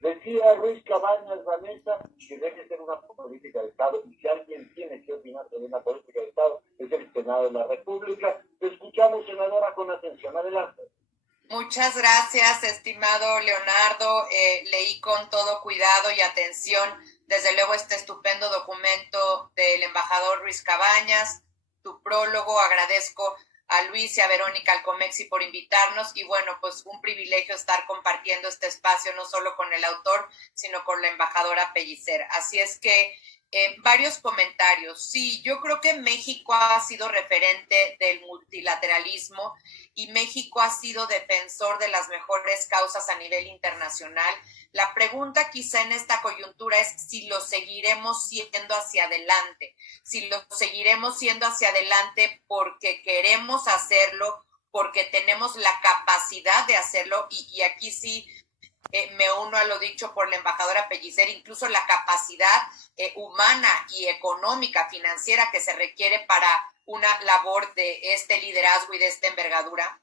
Decía Ruiz Cabañas, Vanessa, que deje de ser una política de Estado, y si alguien tiene que opinar sobre una política de Estado, es el Senado de la República. Te escuchamos, senadora, con atención. Adelante. Muchas gracias, estimado Leonardo. Leí con todo cuidado y atención, desde luego, este estupendo documento del embajador Ruiz Cabañas, tu prólogo. Agradezco a Luis y a Verónica Alcomexi por invitarnos, y bueno, pues un privilegio estar compartiendo este espacio no solo con el autor, sino con la embajadora Pellicer. Así es que varios comentarios. Sí, yo creo que México ha sido referente del multilateralismo y México ha sido defensor de las mejores causas a nivel internacional. La pregunta quizá en esta coyuntura es si lo seguiremos siendo hacia adelante, si lo seguiremos siendo hacia adelante porque queremos hacerlo, porque tenemos la capacidad de hacerlo, y aquí sí me uno a lo dicho por la embajadora Pellicer, incluso la capacidad humana y económica, financiera, que se requiere para una labor de este liderazgo y de esta envergadura.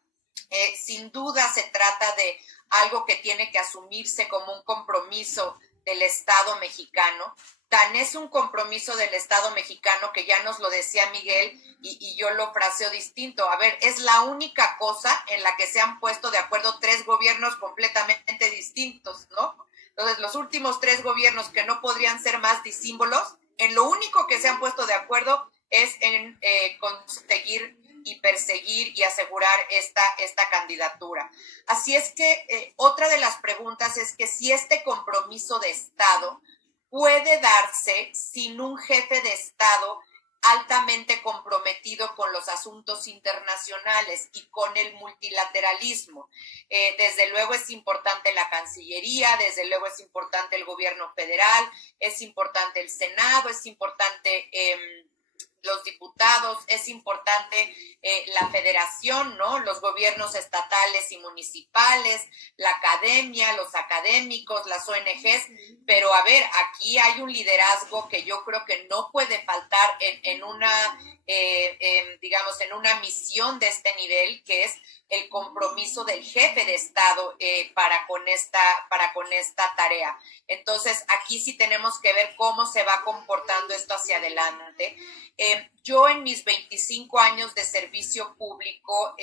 Sin duda se trata de algo que tiene que asumirse como un compromiso del Estado mexicano. Tan es un compromiso del Estado mexicano que ya nos lo decía Miguel, y yo lo fraseo distinto. A ver, es la única cosa en la que se han puesto de acuerdo tres gobiernos completamente distintos, ¿no? Entonces, los últimos tres gobiernos, que no podrían ser más disímbolos, en lo único que se han puesto de acuerdo es en conseguir y perseguir y asegurar esta candidatura. Así es que otra de las preguntas es que si este compromiso de Estado puede darse sin un jefe de Estado altamente comprometido con los asuntos internacionales y con el multilateralismo. Desde luego es importante la Cancillería, desde luego es importante el gobierno federal, es importante el Senado, es importante los diputados, es importante la federación, ¿no? Los gobiernos estatales y municipales, la academia, los académicos, las ONGs, pero a ver, aquí hay un liderazgo que yo creo que no puede faltar en una, digamos, en una misión de este nivel, que es el compromiso del jefe de Estado para con esta tarea. Entonces, aquí sí tenemos que ver cómo se va comportando esto hacia adelante. Yo en mis 25 años de servicio público,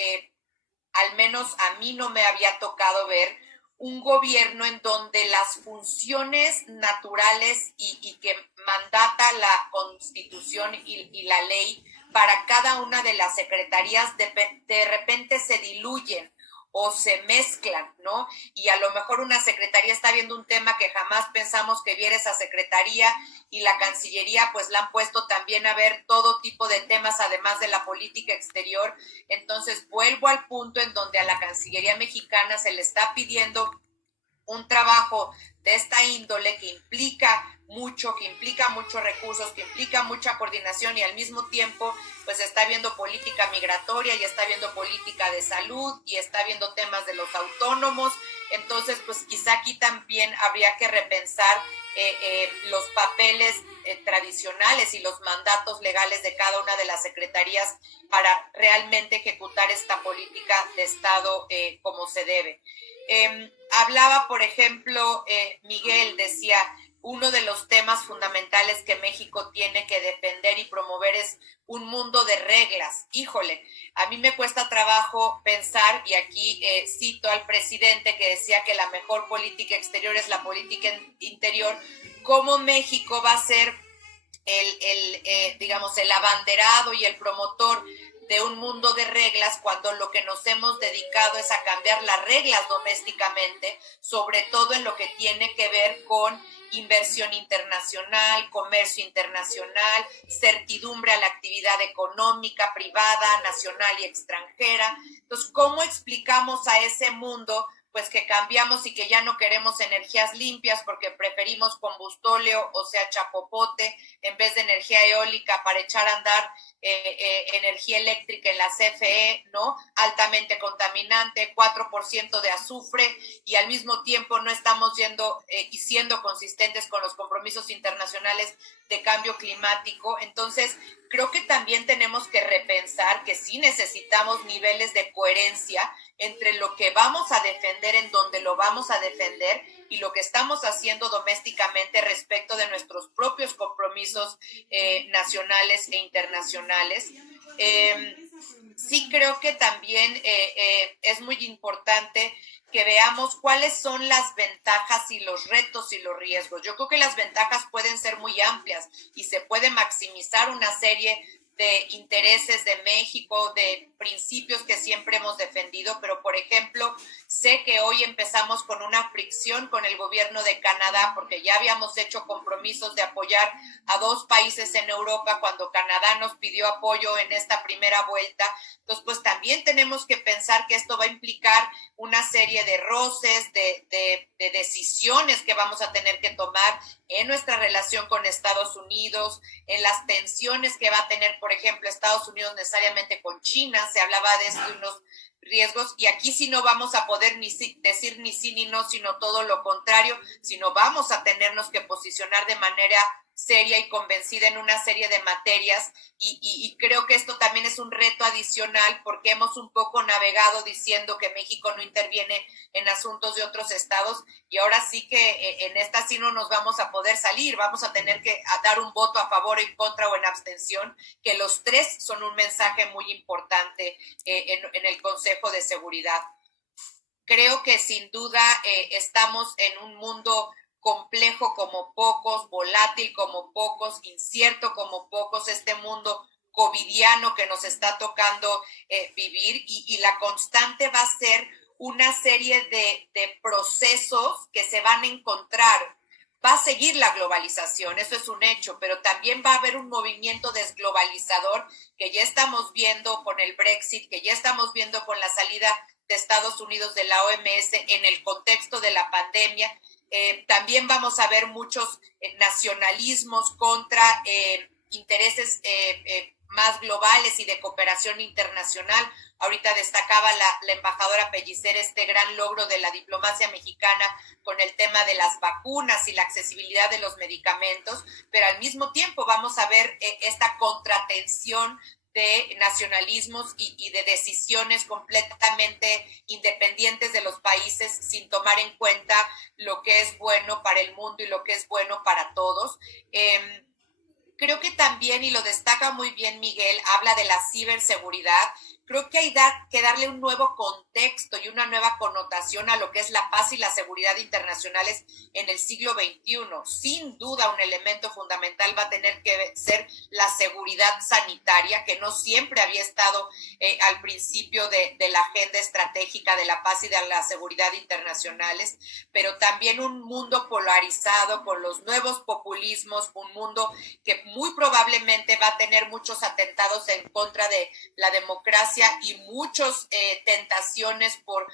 al menos a mí no me había tocado ver un gobierno en donde las funciones naturales y que mandata la Constitución y la ley para cada una de las secretarías de repente se diluyen o se mezclan, ¿no? Y a lo mejor una secretaría está viendo un tema que jamás pensamos que viera esa secretaría, y la Cancillería pues la han puesto también a ver todo tipo de temas, además de la política exterior. Entonces vuelvo al punto en donde a la Cancillería mexicana se le está pidiendo un trabajo de esta índole que implica muchos recursos, que implica mucha coordinación, y al mismo tiempo pues está viendo política migratoria, y está viendo política de salud, y está viendo temas de los autónomos. Entonces pues quizá aquí también habría que repensar los papeles tradicionales y los mandatos legales de cada una de las secretarías para realmente ejecutar esta política de Estado como se debe. Hablaba, por ejemplo, Miguel decía, uno de los temas fundamentales que México tiene que defender y promover es un mundo de reglas. Híjole, a mí me cuesta trabajo pensar, y aquí cito al presidente que decía que la mejor política exterior es la política interior, cómo México va a ser digamos, el abanderado y el promotor de un mundo de reglas, cuando lo que nos hemos dedicado es a cambiar las reglas domésticamente, sobre todo en lo que tiene que ver con inversión internacional, comercio internacional, certidumbre a la actividad económica, privada, nacional y extranjera. Entonces, ¿cómo explicamos a ese mundo pues que cambiamos y que ya no queremos energías limpias porque preferimos combustóleo, o sea, chapopote, en vez de energía eólica para echar a andar energía eléctrica en la CFE, ¿no? Altamente contaminante, 4% de azufre, y al mismo tiempo no estamos yendo y siendo consistentes con los compromisos internacionales de cambio climático? Entonces, creo que también tenemos que repensar que sí necesitamos niveles de coherencia entre lo que vamos a defender, en donde lo vamos a defender, y lo que estamos haciendo domésticamente respecto de nuestros propios compromisos nacionales e internacionales. Sí creo que también es muy importante que veamos cuáles son las ventajas y los retos y los riesgos. Yo creo que las ventajas pueden ser muy amplias y se puede maximizar una serie de intereses de México, de principios que siempre hemos defendido, pero por ejemplo, sé que hoy empezamos con una fricción con el gobierno de Canadá porque ya habíamos hecho compromisos de apoyar a 2 países en Europa cuando Canadá nos pidió apoyo en esta primera vuelta. Entonces, pues también tenemos que pensar que esto va a implicar una serie de roces, de decisiones que vamos a tener que tomar en nuestra relación con Estados Unidos, en las tensiones que va a tener, por ejemplo, Estados Unidos necesariamente con China. Se hablaba de esto, de unos riesgos, y aquí sí no vamos a poder decir ni sí ni no, sino todo lo contrario, sino vamos a tenernos que posicionar de manera seria y convencida en una serie de materias, y creo que esto también es un reto adicional porque hemos un poco navegado diciendo que México no interviene en asuntos de otros estados, y ahora sí que en esta sí no nos vamos a poder salir, vamos a tener que dar un voto a favor, en contra o en abstención, que los 3 son un mensaje muy importante en el Consejo de Seguridad. Creo que sin duda estamos en un mundo complejo como pocos, volátil como pocos, incierto como pocos, este mundo covidiano que nos está tocando vivir, y la constante va a ser una serie de procesos que se van a encontrar. Va a seguir la globalización, eso es un hecho, pero también va a haber un movimiento desglobalizador que ya estamos viendo con el Brexit, que ya estamos viendo con la salida de Estados Unidos de la OMS en el contexto de la pandemia. También vamos a ver muchos nacionalismos contra intereses más globales y de cooperación internacional. Ahorita destacaba la embajadora Pellicer este gran logro de la diplomacia mexicana con el tema de las vacunas y la accesibilidad de los medicamentos, pero al mismo tiempo vamos a ver esta contratensión de nacionalismos y de decisiones completamente independientes de los países sin tomar en cuenta lo que es bueno para el mundo y lo que es bueno para todos. Creo que también, y lo destaca muy bien Miguel, habla de la ciberseguridad. Creo que hay que darle un nuevo contexto y una nueva connotación a lo que es la paz y la seguridad internacionales en el siglo XXI. Sin duda, un elemento fundamental va a tener que ser la seguridad sanitaria, que no siempre había estado al principio de la agenda estratégica de la paz y de la seguridad internacionales, pero también un mundo polarizado con los nuevos populismos, un mundo que muy probablemente va a tener muchos atentados en contra de la democracia y muchas tentaciones por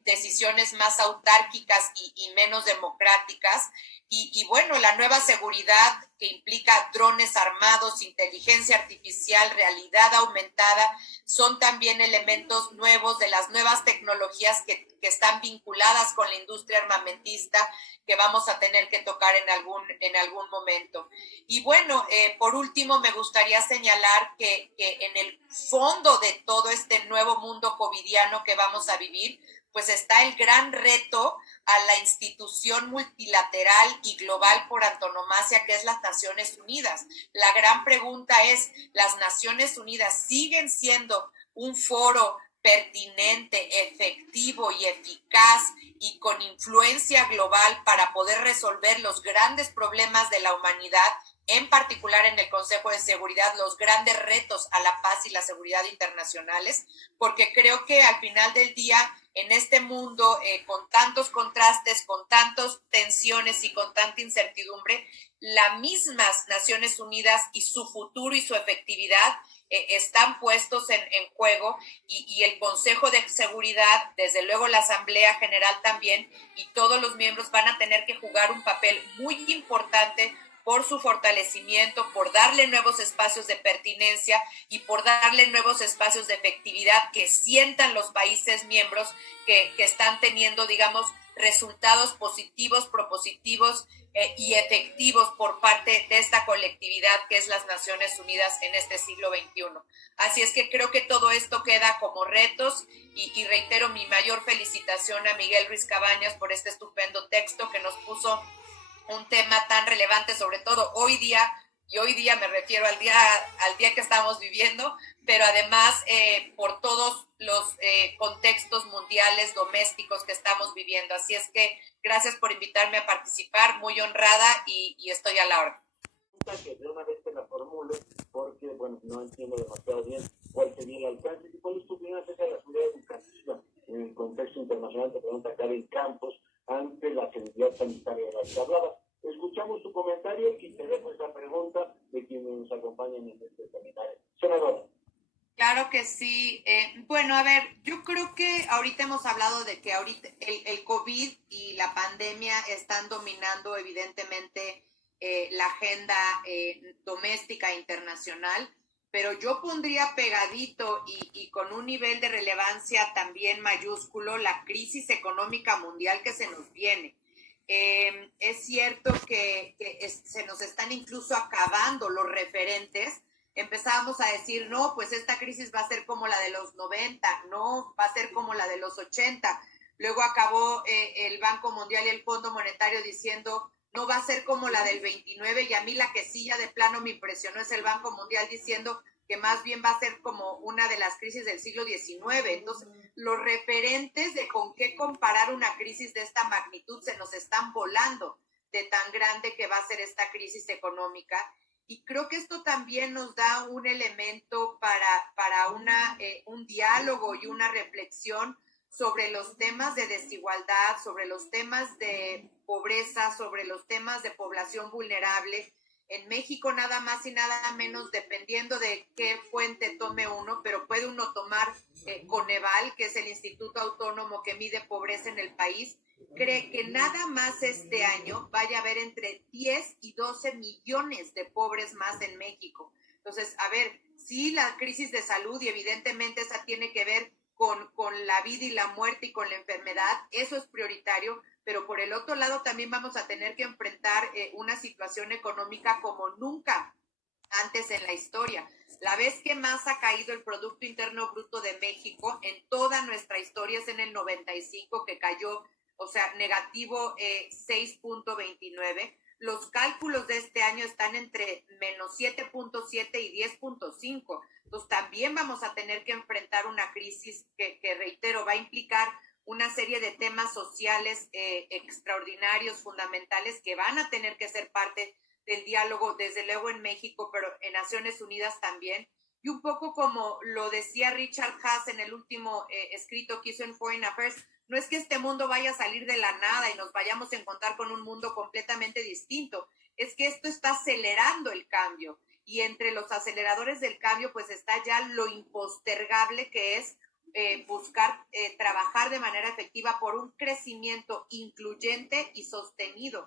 decisiones más autárquicas y menos democráticas. Y bueno, la nueva seguridad que implica drones armados, inteligencia artificial, realidad aumentada, son también elementos nuevos de las nuevas tecnologías que están vinculadas con la industria armamentista, que vamos a tener que tocar en algún momento. Y bueno, por último, me gustaría señalar que en el fondo de todo este nuevo mundo covidiano que vamos a vivir, pues está el gran reto a la institución multilateral y global por antonomasia, que es las Naciones Unidas. La gran pregunta es, ¿las Naciones Unidas siguen siendo un foro pertinente, efectivo y eficaz y con influencia global para poder resolver los grandes problemas de la humanidad, en particular en el Consejo de Seguridad, los grandes retos a la paz y la seguridad internacionales? Porque creo que al final del día, en este mundo con tantos contrastes, con tantas tensiones y con tanta incertidumbre, las mismas Naciones Unidas y su futuro y su efectividad están puestos en juego, y el Consejo de Seguridad, desde luego la Asamblea General también, y todos los miembros van a tener que jugar un papel muy importante por su fortalecimiento, por darle nuevos espacios de pertinencia y por darle nuevos espacios de efectividad que sientan los países miembros que están teniendo, digamos, resultados positivos, propositivos y efectivos por parte de esta colectividad que es las Naciones Unidas en este siglo XXI. Así es que creo que todo esto queda como retos y reitero mi mayor felicitación a Miguel Ruiz Cabañas por este estupendo texto que nos puso un tema tan relevante, sobre todo hoy día, y hoy día me refiero al día que estamos viviendo, pero además por todos los contextos mundiales, domésticos que estamos viviendo. Así es que gracias por invitarme a participar, muy honrada y estoy a la orden. Que de una vez te la formule, porque, bueno, no entiendo demasiado bien cuál sería el alcance y cuál es tu opinión acerca de la seguridad educativa en el contexto internacional. Te pregunta Karen Campos ante la seguridad sanitaria de la que hablaba. Escuchamos tu comentario y te dejo esa pregunta de quienes nos acompañan en este seminario. Senadora. Claro que sí. Bueno, a ver, yo creo que ahorita hemos hablado de que ahorita el COVID y la pandemia están dominando evidentemente la agenda doméstica e internacional, pero yo pondría pegadito y con un nivel de relevancia también mayúsculo la crisis económica mundial que se nos viene. Es cierto que se nos están incluso acabando los referentes. Empezábamos a decir, no, pues esta crisis va a ser como la de los 90, no, va a ser como la de los 80. Luego acabó el Banco Mundial y el Fondo Monetario diciendo, no va a ser como la del 29, y a mí la que sí ya de plano me impresionó es el Banco Mundial diciendo que más bien va a ser como una de las crisis del siglo XIX. Entonces, los referentes de con qué comparar una crisis de esta magnitud se nos están volando de tan grande que va a ser esta crisis económica. Y creo que esto también nos da un elemento para un diálogo y una reflexión sobre los temas de desigualdad, sobre los temas de pobreza, sobre los temas de población vulnerable. En México nada más y nada menos, dependiendo de qué fuente tome uno, pero puede uno tomar Coneval, que es el Instituto Autónomo que mide pobreza en el país, cree que nada más este año vaya a haber entre 10 y 12 millones de pobres más en México. Entonces, a ver, sí, la crisis de salud, y evidentemente esa tiene que ver con la vida y la muerte y con la enfermedad, eso es prioritario, pero por el otro lado también vamos a tener que enfrentar una situación económica como nunca antes en la historia. La vez que más ha caído el Producto Interno Bruto de México en toda nuestra historia es en el 95, que cayó, o sea, negativo 6.29. Los cálculos de este año están entre menos 7.7 y 10.5. Entonces también vamos a tener que enfrentar una crisis que reitero, va a implicar una serie de temas sociales extraordinarios, fundamentales, que van a tener que ser parte del diálogo, desde luego en México, pero en Naciones Unidas también. Y un poco como lo decía Richard Haas en el último escrito que hizo en Foreign Affairs, no es que este mundo vaya a salir de la nada y nos vayamos a encontrar con un mundo completamente distinto, es que esto está acelerando el cambio. Y entre los aceleradores del cambio, pues está ya lo impostergable que es buscar trabajar de manera efectiva por un crecimiento incluyente y sostenible,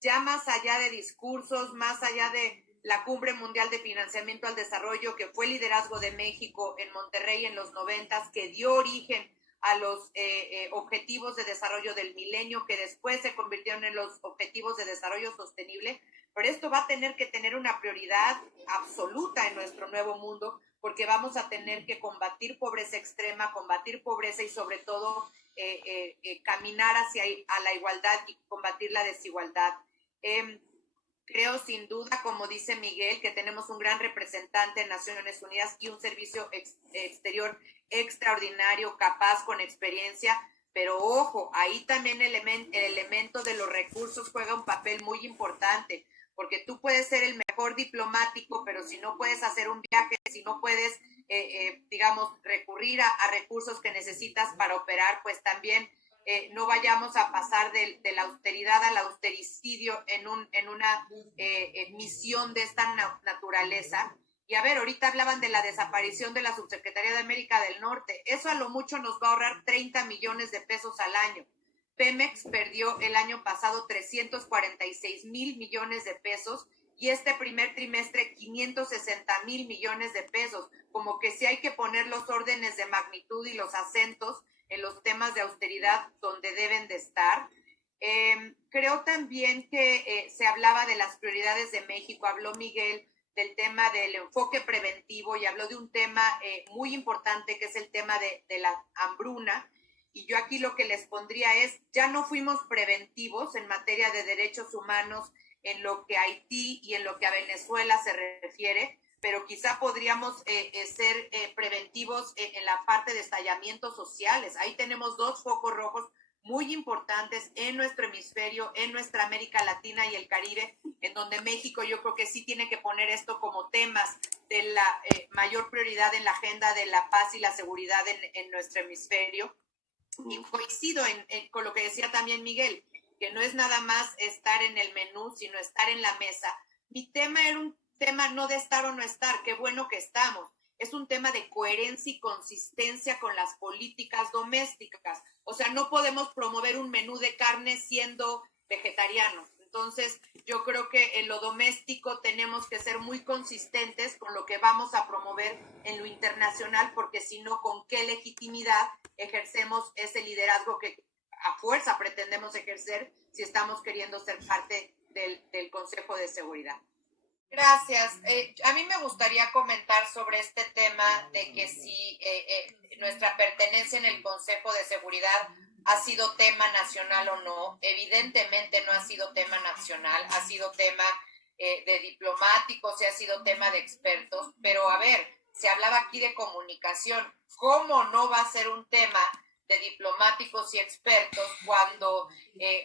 ya más allá de discursos, más allá de la Cumbre Mundial de Financiamiento al Desarrollo, que fue liderazgo de México en Monterrey en los 90, que dio origen a los objetivos de desarrollo del milenio, que después se convirtieron en los objetivos de desarrollo sostenible. Pero esto va a tener que tener una prioridad absoluta en nuestro nuevo mundo, porque vamos a tener que combatir pobreza extrema, combatir pobreza y sobre todo caminar hacia a la igualdad y combatir la desigualdad. Creo sin duda, como dice Miguel, que tenemos un gran representante en Naciones Unidas y un servicio exterior extraordinario, capaz, con experiencia, pero ojo, ahí también el elemento de los recursos juega un papel muy importante, porque tú puedes ser el mejor diplomático, pero si no puedes hacer un viaje, si no puedes, digamos, recurrir a recursos que necesitas para operar, pues también no vayamos a pasar de la austeridad al austericidio en una misión de esta naturaleza. Y a ver, ahorita hablaban de la desaparición de la Subsecretaría de América del Norte. Eso a lo mucho nos va a ahorrar 30 millones de pesos al año. Pemex perdió el año pasado 346 mil millones de pesos y este primer trimestre 560 mil millones de pesos. Como que sí hay que poner los órdenes de magnitud y los acentos en los temas de austeridad donde deben de estar. Creo también que se hablaba de las prioridades de México, habló Miguel del tema del enfoque preventivo y habló de un tema muy importante que es el tema de la hambruna. Y yo aquí lo que les pondría es, ya no fuimos preventivos en materia de derechos humanos en lo que a Haití y en lo que a Venezuela se refiere, pero quizá podríamos ser preventivos en la parte de estallamientos sociales. Ahí tenemos dos focos rojos muy importantes en nuestro hemisferio, en nuestra América Latina y el Caribe, en donde México yo creo que sí tiene que poner esto como temas de la mayor prioridad en la agenda de la paz y la seguridad en nuestro hemisferio. Y coincido con lo que decía también Miguel, que no es nada más estar en el menú, sino estar en la mesa. Mi tema era un tema no de estar o no estar, qué bueno que estamos. Es un tema de coherencia y consistencia con las políticas domésticas. O sea, no podemos promover un menú de carne siendo vegetarianos. Entonces, yo creo que en lo doméstico tenemos que ser muy consistentes con lo que vamos a promover en lo internacional, porque si no, ¿con qué legitimidad ejercemos ese liderazgo que a fuerza pretendemos ejercer si estamos queriendo ser parte del Consejo de Seguridad? Gracias. A mí me gustaría comentar sobre este tema de que si nuestra pertenencia en el Consejo de Seguridad ha sido tema nacional o no. Evidentemente no ha sido tema nacional, ha sido tema de diplomáticos y ha sido tema de expertos, pero a ver, se hablaba aquí de comunicación. ¿Cómo no va a ser un tema de diplomáticos y expertos cuando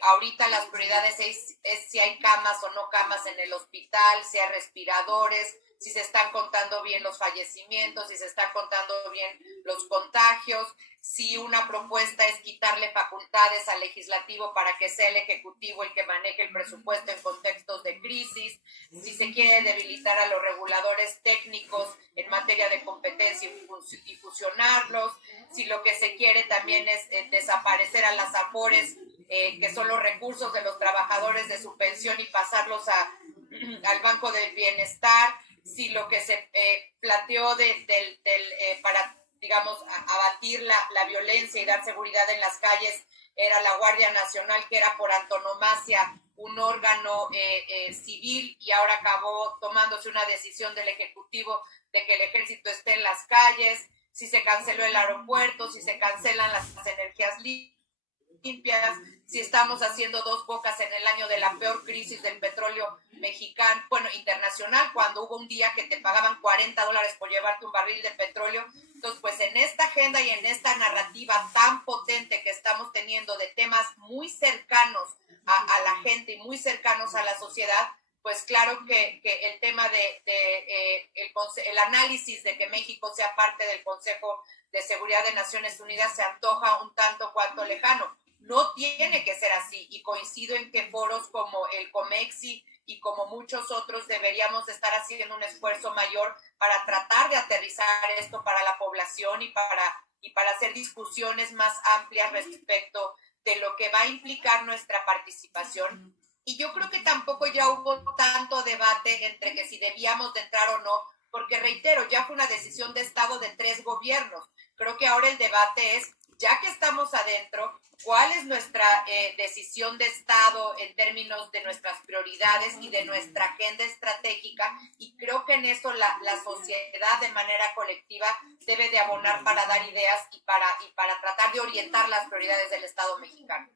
ahorita las prioridades es si hay camas o no camas en el hospital, si hay respiradores, si se están contando bien los fallecimientos, si se están contando bien los contagios, si una propuesta es quitarle facultades al legislativo para que sea el ejecutivo el que maneje el presupuesto en contextos de crisis, si se quiere debilitar a los reguladores técnicos en materia de competencia y fusionarlos, si lo que se quiere también es desaparecer a las AFORES, que son los recursos de los trabajadores de su pensión y pasarlos al Banco del Bienestar, si lo que se planteó para, digamos, abatir la violencia y dar seguridad en las calles era la Guardia Nacional, que era por antonomasia un órgano civil, y ahora acabó tomándose una decisión del Ejecutivo de que el Ejército esté en las calles, si se canceló el aeropuerto, si se cancelan las energías limpias, si estamos haciendo dos bocas en el año de la peor crisis del petróleo mexicano, bueno, internacional, cuando hubo un día que te pagaban $40 por llevarte un barril de petróleo. Entonces, pues en esta agenda y en esta narrativa tan potente que estamos teniendo de temas muy cercanos a la gente y muy cercanos a la sociedad, pues claro que el tema el análisis de que México sea parte del Consejo de Seguridad de Naciones Unidas se antoja un tanto cuanto lejano. No tiene que ser así, y coincido en que foros como el COMEXI y como muchos otros deberíamos estar haciendo un esfuerzo mayor para tratar de aterrizar esto para la población y para hacer discusiones más amplias respecto de lo que va a implicar nuestra participación. Y yo creo que tampoco ya hubo tanto debate entre que si debíamos de entrar o no, porque reitero, ya fue una decisión de Estado de 3 gobiernos. Creo que ahora el debate es, ya que estamos adentro, ¿cuál es nuestra decisión de Estado en términos de nuestras prioridades y de nuestra agenda estratégica? Y creo que en eso la sociedad de manera colectiva debe de abonar para dar ideas y para tratar de orientar las prioridades del Estado mexicano.